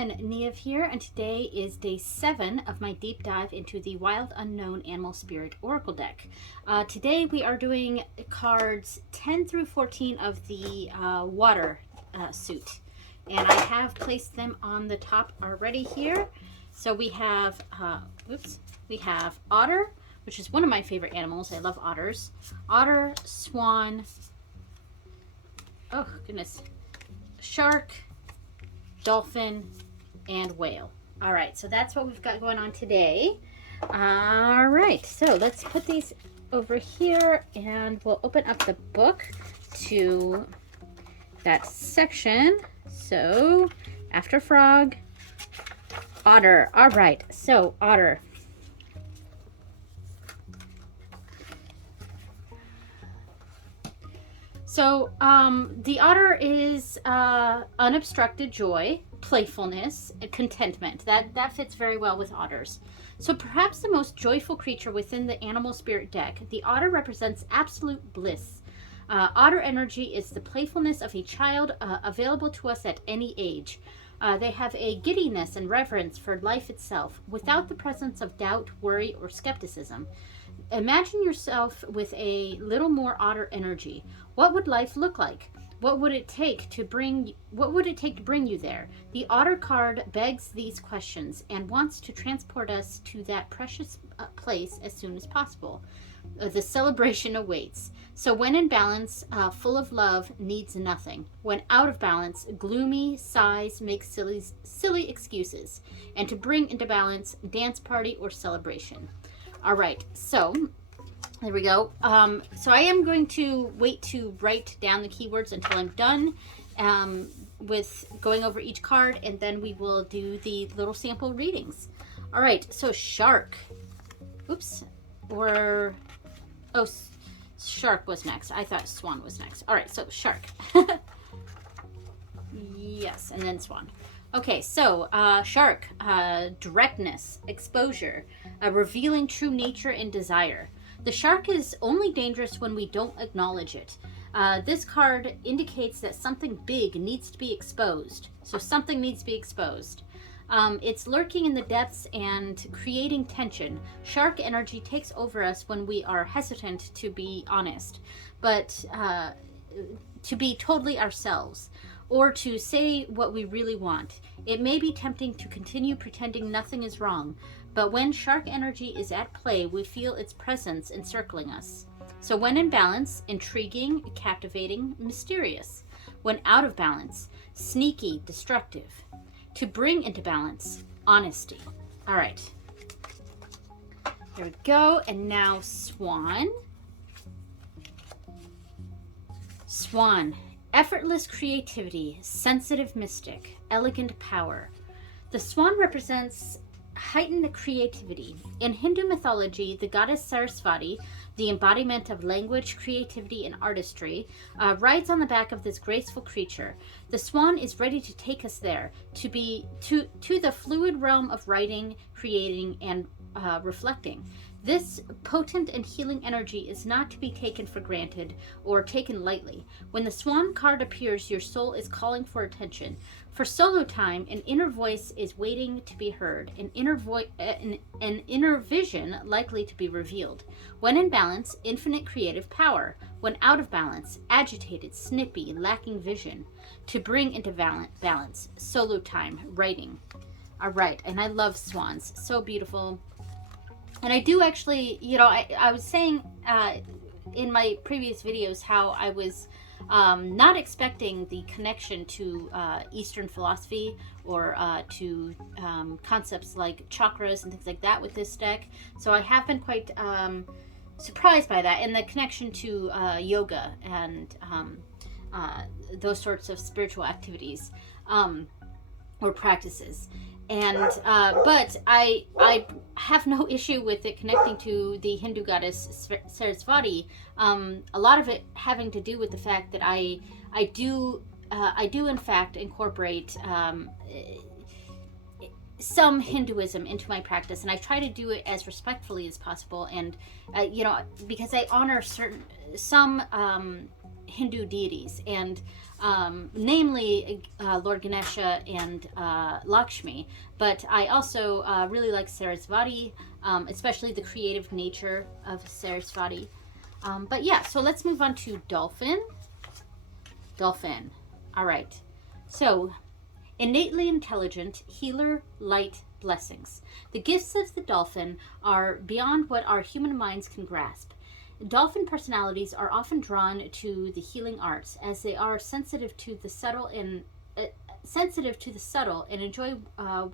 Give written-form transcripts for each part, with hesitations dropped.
everyone, Niev here, and today is day 7 of my deep dive into the Wild Unknown Animal Spirit Oracle deck. Today we are doing cards 10 through 14 of the water suit, and I have placed them on the top already here. So we have, we have otter, which is one of my favorite animals. I love otters. Otter, swan, oh goodness, shark, dolphin, and whale. All right, so that's what we've got going on today. All right, so let's put these over here and we'll open up the book to that section. So after frog, otter. All right, so otter. So the otter is unobstructed joy, playfulness, and contentment. That fits very well with otters. So perhaps the most joyful creature within the animal spirit deck, the otter represents absolute bliss. Otter energy is the playfulness of a child available to us at any age. They have a giddiness and reverence for life itself without the presence of doubt, worry, or skepticism. Imagine yourself with a little more otter energy. What would life look like? What would it take to bring you there? The otter card begs these questions and wants to transport us to that precious place as soon as possible. The celebration awaits. So when in balance, full of love, needs nothing. When out of balance, gloomy, sighs, make silly excuses. And to bring into balance, dance party or celebration. All right, so there we go. So I am going to wait to write down the keywords until I'm done with going over each card, and then we will do the little sample readings. All right, so shark. Oops. Or, oh, shark was next. I thought swan was next. All right, so shark. Yes, and then swan. Okay, so shark, directness, exposure, revealing true nature and desire. The shark is only dangerous when we don't acknowledge it. This card indicates that something big needs to be exposed. So something needs to be exposed. It's lurking in the depths and creating tension. Shark energy takes over us when we are hesitant to be honest, but to be totally ourselves, or to say what we really want. It may be tempting to continue pretending nothing is wrong, but when shark energy is at play, we feel its presence encircling us. So when in balance, intriguing, captivating, mysterious. When out of balance, sneaky, destructive. To bring into balance, honesty. All right. There we go. And now swan. Swan. Effortless creativity, sensitive mystic, elegant power. The swan represents heightened creativity. In Hindu mythology, the goddess Sarasvati, the embodiment of language, creativity, and artistry, rides on the back of this graceful creature. The swan is ready to take us there, to the fluid realm of writing, creating, and reflecting. This potent and healing energy is not to be taken for granted or taken lightly. When the swan card appears, your soul is calling for attention. For solo time, an inner voice is waiting to be heard, an inner vision likely to be revealed. When in balance, infinite creative power. When out of balance, agitated, snippy, lacking vision. To bring into balance, solo time, writing. All right, and I love swans. So beautiful. And I do actually, you know, I was saying in my previous videos how I was not expecting the connection to Eastern philosophy or to concepts like chakras and things like that with this deck. So I have been quite surprised by that, and the connection to yoga and those sorts of spiritual activities or practices. And but I have no issue with it connecting to the Hindu goddess Sarasvati. A lot of it having to do with the fact that I do in fact incorporate some Hinduism into my practice, and I try to do it as respectfully as possible. And you know, because I honor some Hindu deities, and namely Lord Ganesha and Lakshmi. But I also really like Sarasvati, especially the creative nature of Sarasvati. But yeah, so let's move on to dolphin. Dolphin. All right. So, innately intelligent, healer, light, blessings. The gifts of the dolphin are beyond what our human minds can grasp. Dolphin personalities are often drawn to the healing arts as they are sensitive to the subtle and enjoy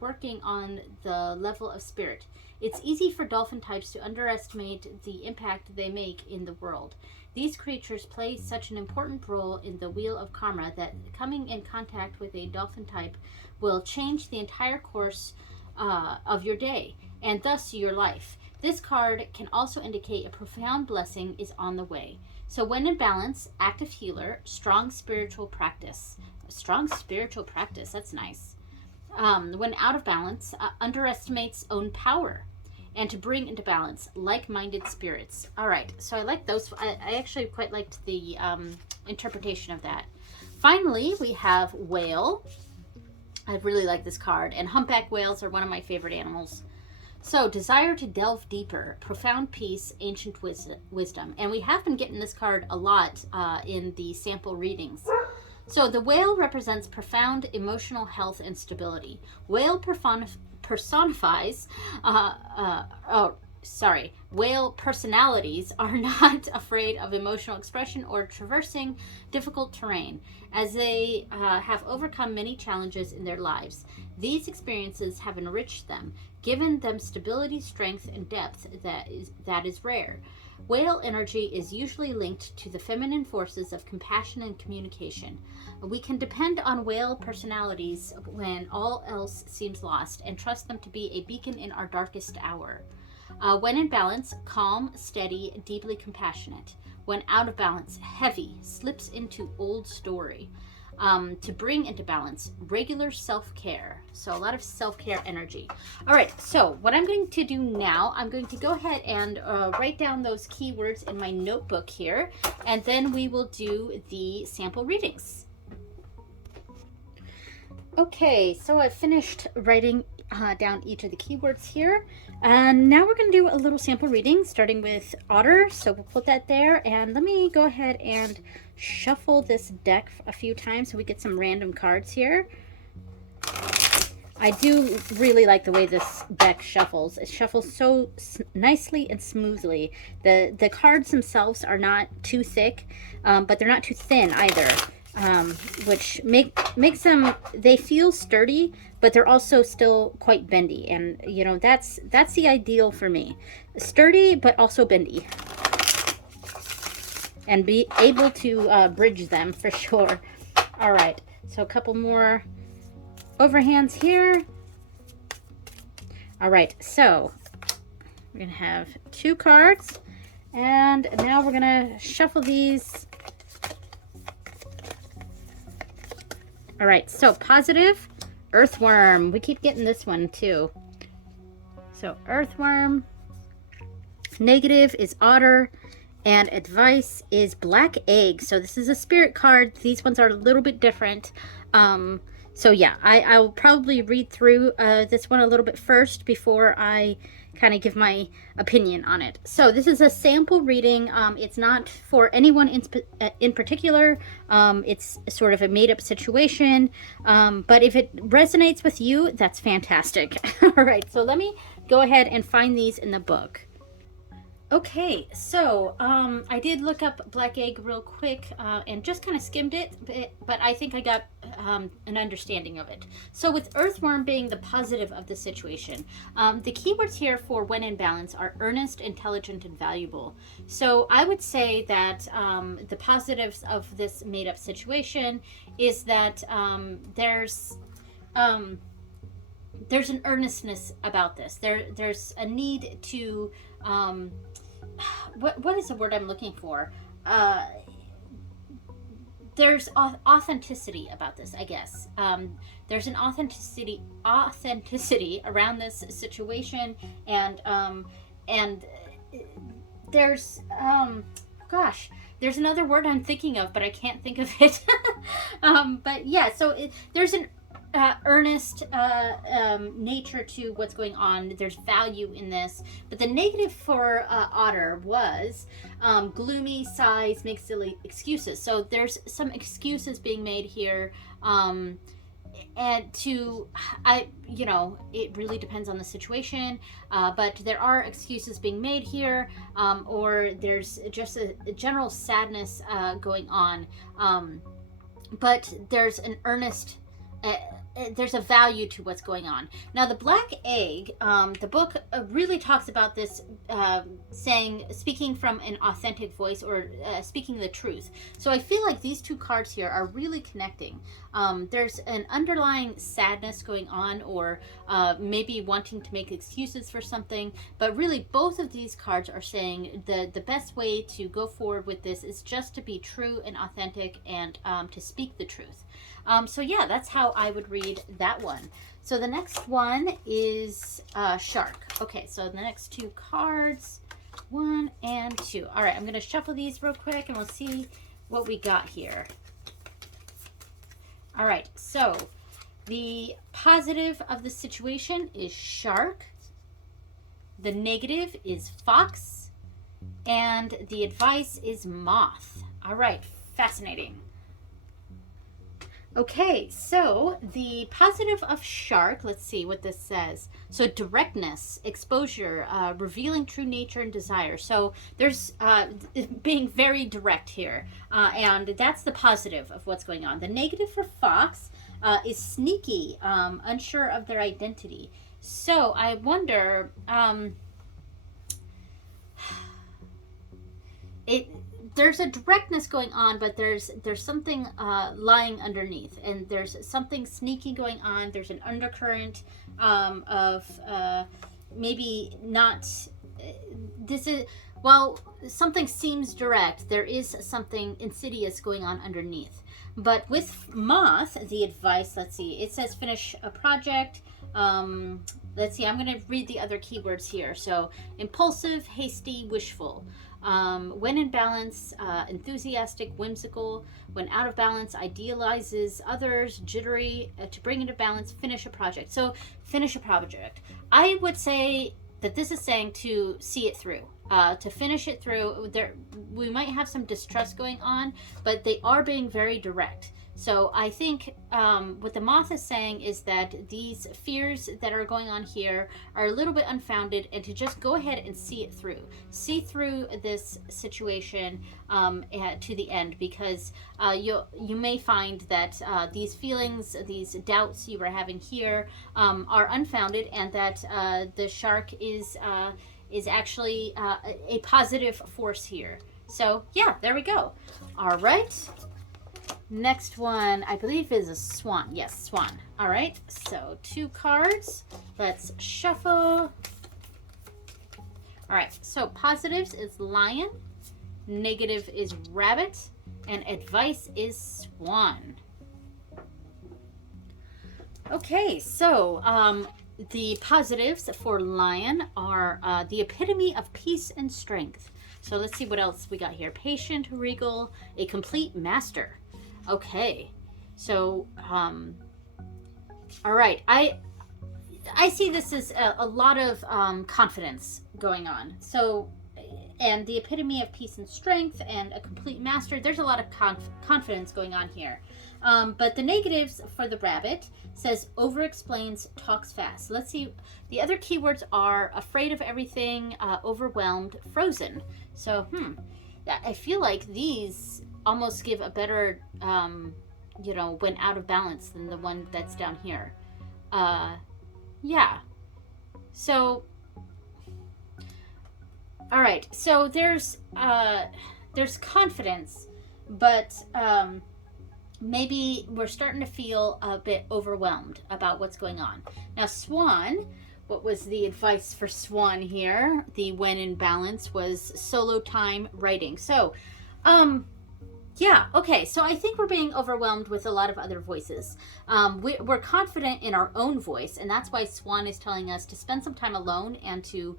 working on the level of spirit. It's easy for dolphin types to underestimate the impact they make in the world. These creatures play such an important role in the wheel of karma that coming in contact with a dolphin type will change the entire course of your day and thus your life. This card can also indicate a profound blessing is on the way. So, when in balance, active healer, strong spiritual practice. Strong spiritual practice, that's nice. When out of balance, underestimates own power. And to bring into balance, like-minded spirits. All right, so I like those. I actually quite liked the interpretation of that. Finally, we have whale. I really like this card. And humpback whales are one of my favorite animals. So, desire to delve deeper, profound peace, ancient wisdom. And we have been getting this card a lot in the sample readings. So, the whale represents profound emotional health and stability. Whale personifies, whale personalities are not afraid of emotional expression or traversing difficult terrain, as they have overcome many challenges in their lives. These experiences have enriched them, given them stability, strength, and depth that is rare. Whale energy is usually linked to the feminine forces of compassion and communication. We can depend on whale personalities when all else seems lost and trust them to be a beacon in our darkest hour. When in balance, calm, steady, deeply compassionate. When out of balance, heavy, slips into old story. To bring into balance, regular self-care. So a lot of self-care energy. All right, so what I'm going to do now, I'm going to go ahead and write down those keywords in my notebook here, and then we will do the sample readings. Okay, so I've finished writing down each of the keywords here, and now we're going to do a little sample reading starting with otter. So we'll put that there, and let me go ahead and shuffle this deck a few times so we get some random cards here. I do really like the way this deck shuffles. It shuffles so nicely and smoothly. The cards themselves are not too thick, but they're not too thin either. Which makes them, they feel sturdy, but they're also still quite bendy, and you know, that's the ideal for me. Sturdy but also bendy, and be able to bridge them for sure. All right, so a couple more overhands here. All right, so we're gonna have 2 cards, and now we're gonna shuffle these. All right, so positive, earthworm. We keep getting this one too. So earthworm. Negative is otter. And advice is black egg. So this is a spirit card. These ones are a little bit different. So yeah, I'll probably read through this one a little bit first before I kind of give my opinion on it. So this is a sample reading. It's not for anyone in particular. It's sort of a made-up situation. But if it resonates with you, that's fantastic. All right, so let me go ahead and find these in the book. Okay, so I did look up black egg real quick and just kind of skimmed it, but I think I got an understanding of it. So with earthworm being the positive of the situation, the keywords here for when in balance are earnest, intelligent, and valuable. So I would say that the positives of this made-up situation is that there's an earnestness about this. There's a need to what is the word I'm looking for? There's authenticity about this, I guess. There's an authenticity around this situation, and there's There's another word I'm thinking of, but I can't think of it. But yeah, so there's an earnest nature to what's going on. There's value in this. But the negative for Otter was gloomy, sighs, makes silly excuses. So there's some excuses being made here. And it really depends on the situation, but there are excuses being made here, or there's just a general sadness going on, but there's an earnest there's a value to what's going on. Now, the black egg, the book really talks about this, speaking from an authentic voice, or speaking the truth. So I feel like these two cards here are really connecting. There's an underlying sadness going on, or maybe wanting to make excuses for something, but really both of these cards are saying the best way to go forward with this is just to be true and authentic, and to speak the truth. So yeah, that's how I would read that one. So the next one is Shark. Okay, so the next two cards, 1 and 2. All right, I'm going to shuffle these real quick and we'll see what we got here. All right, so the positive of the situation is Shark. The negative is Fox. And the advice is Moth. All right, fascinating. Okay, so the positive of Shark, let's see what this says. So directness, exposure, revealing true nature and desire. So there's being very direct here, and that's the positive of what's going on. The negative for Fox is sneaky, unsure of their identity. So I wonder, there's a directness going on, but there's something lying underneath, and there's something sneaky going on. There's an undercurrent of maybe not. This is, while something seems direct, there is something insidious going on underneath. But with Moth, the advice, let's see, it says finish a project. Let's see, I'm going to read the other keywords here. So impulsive, hasty, wishful. When in balance, enthusiastic, whimsical. When out of balance, idealizes others, jittery. To bring into balance, finish a project. So finish a project. I would say that this is saying to see it through, to finish it through. We might have some distrust going on, but they are being very direct. So I think what the Moth is saying is that these fears that are going on here are a little bit unfounded, and to just go ahead and see it through. See through this situation to the end, because you may find that these feelings, these doubts you were having here are unfounded, and that the Shark is actually a positive force here. So yeah, there we go. All right. Next one, I believe, is a Swan. Yes, Swan. All right, so 2 cards. Let's shuffle. All right, so positives is Lion, negative is Rabbit, and advice is Swan. Okay, so the positives for Lion are the epitome of peace and strength. So let's see what else we got here. Patient, regal, a complete master. Okay, so all right, I see this as a lot of confidence going on. So, and the epitome of peace and strength and a complete master, there's a lot of confidence going on here. But the negatives for the Rabbit says over-explains, talks fast. Let's see, the other keywords are afraid of everything, overwhelmed, frozen. So I feel like these almost give a better, when out of balance, than the one that's down here. Yeah. So, all right. So there's confidence, but maybe we're starting to feel a bit overwhelmed about what's going on. Now, Swan, what was the advice for Swan here? The when in balance was solo time writing. So, Yeah, okay, so I think we're being overwhelmed with a lot of other voices. We're confident in our own voice, and that's why Swan is telling us to spend some time alone and to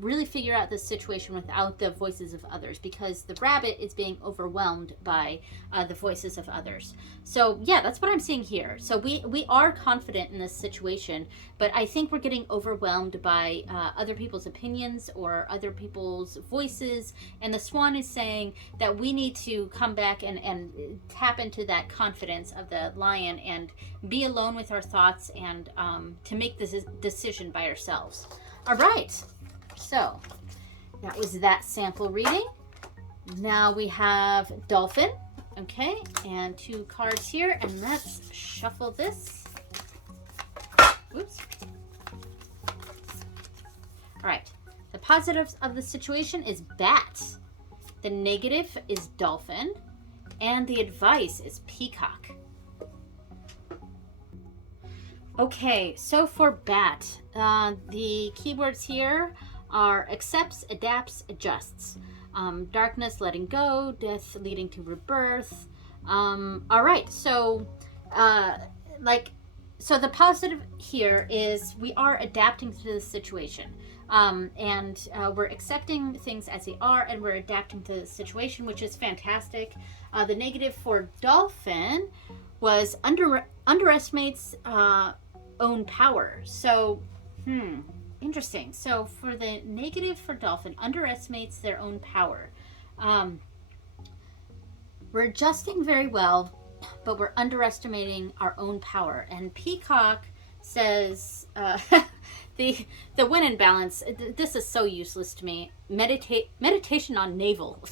really figure out this situation without the voices of others, because the rabbit is being overwhelmed by the voices of others. So, yeah, that's what I'm seeing here. So, we are confident in this situation, but I think we're getting overwhelmed by other people's opinions or other people's voices, and the Swan is saying that we need to come back and tap into that confidence of the lion and be alone with our thoughts and to make this decision by ourselves. All right, so that was that sample reading. Now we have dolphin. Okay, and 2 cards here, and let's shuffle this. Oops. All right, the positives of the situation is bat. The negative is dolphin, and the advice is peacock. Okay, so for bat, the keywords here are accepts, adapts, adjusts. Darkness, letting go, death leading to rebirth. All right, so so the positive here is we are adapting to the situation. And we're accepting things as they are, and we're adapting to the situation, which is fantastic. The negative for dolphin was underestimates own power. So, interesting. So for the negative for dolphin, underestimates their own power. We're adjusting very well, but we're underestimating our own power. And peacock says the when in balance. This is so useless to me. Meditation on navel.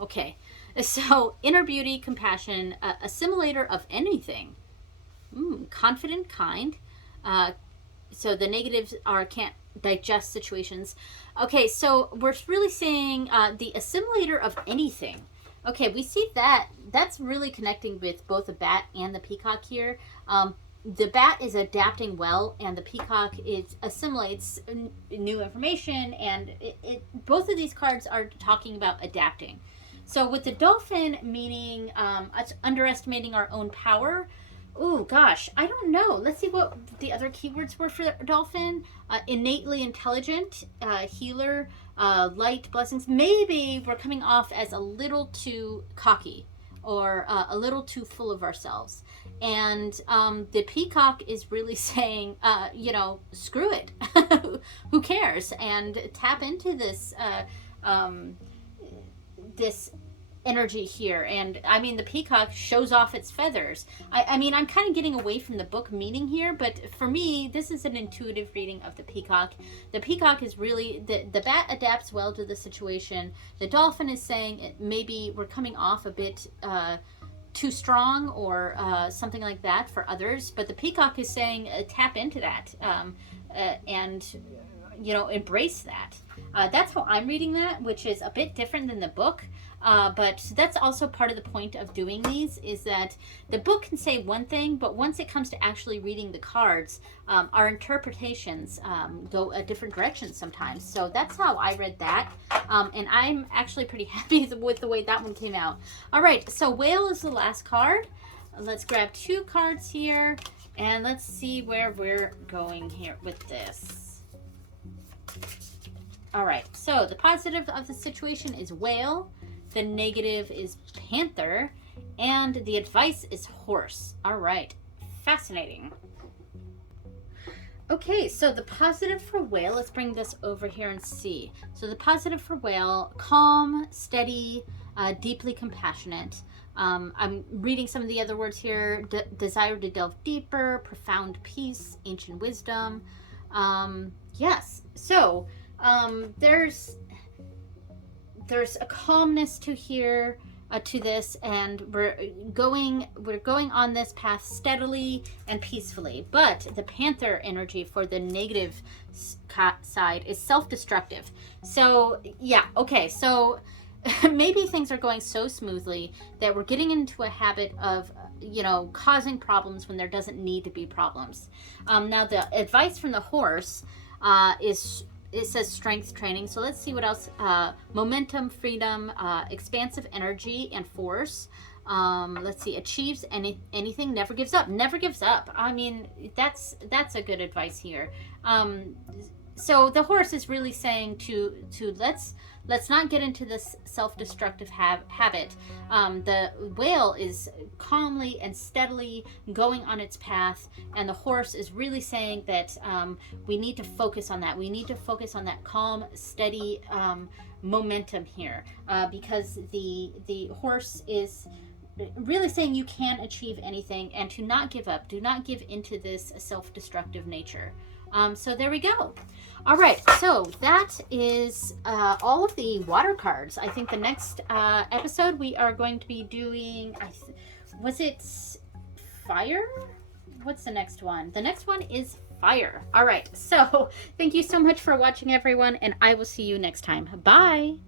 Okay, so inner beauty, compassion, assimilator of anything. Confident, kind. So the negatives are can't digest situations. Okay, so we're really saying the assimilator of anything. Okay, we see that. That's really connecting with both the bat and the peacock here. The bat is adapting well, and the peacock assimilates new information, and both of these cards are talking about adapting. So with the dolphin meaning us underestimating our own power. Oh gosh, I don't know. Let's see what the other keywords were for dolphin. Innately intelligent, healer, light, blessings. Maybe we're coming off as a little too cocky or a little too full of ourselves. And the peacock is really saying, screw it. Who cares? And tap into this this energy here. And I mean, the peacock shows off its feathers. I mean, I'm kind of getting away from the book meaning here, but for me, this is an intuitive reading of the peacock. The peacock is really, the bat adapts well to the situation. The dolphin is saying maybe we're coming off a bit too strong or something like that for others, but the peacock is saying tap into that and embrace that. That's how I'm reading that, which is a bit different than the book. But that's also part of the point of doing these, is that the book can say one thing, but once it comes to actually reading the cards, our interpretations go a different direction sometimes. So that's how I read that. And I'm actually pretty happy with the way that one came out. All right, so whale is the last card. Let's grab 2 cards here, and let's see where we're going here with this. All right, so the positive of the situation is whale. The negative is panther, and the advice is horse. All right, fascinating. Okay, so the positive for whale, let's bring this over here and see. So the positive for whale, calm, steady, deeply compassionate. I'm reading some of the other words here. Desire to delve deeper, profound peace, ancient wisdom. Yes, so there's a calmness to here, to this, and we're going on this path steadily and peacefully. But the panther energy for the negative side is self-destructive. So yeah, okay, so maybe things are going so smoothly that we're getting into a habit of causing problems when there doesn't need to be problems. Now the advice from the horse is it says strength training. So let's see what else. Momentum, freedom, expansive energy and force. Let's see, achieves anything, never gives up. Never gives up. I mean, that's a good advice here. So the horse is really saying to let's not get into this self-destructive habit. The whale is calmly and steadily going on its path, and the horse is really saying that we need to focus on that. We need to focus on that calm, steady momentum here, because the horse is really saying you can achieve anything, and to not give up. Do not give into this self-destructive nature. So there we go. All right, so that is all of the water cards. I think the next episode we are going to be doing, was it fire? What's the next one? The next one is fire. All right, so thank you so much for watching, everyone, and I will see you next time. Bye.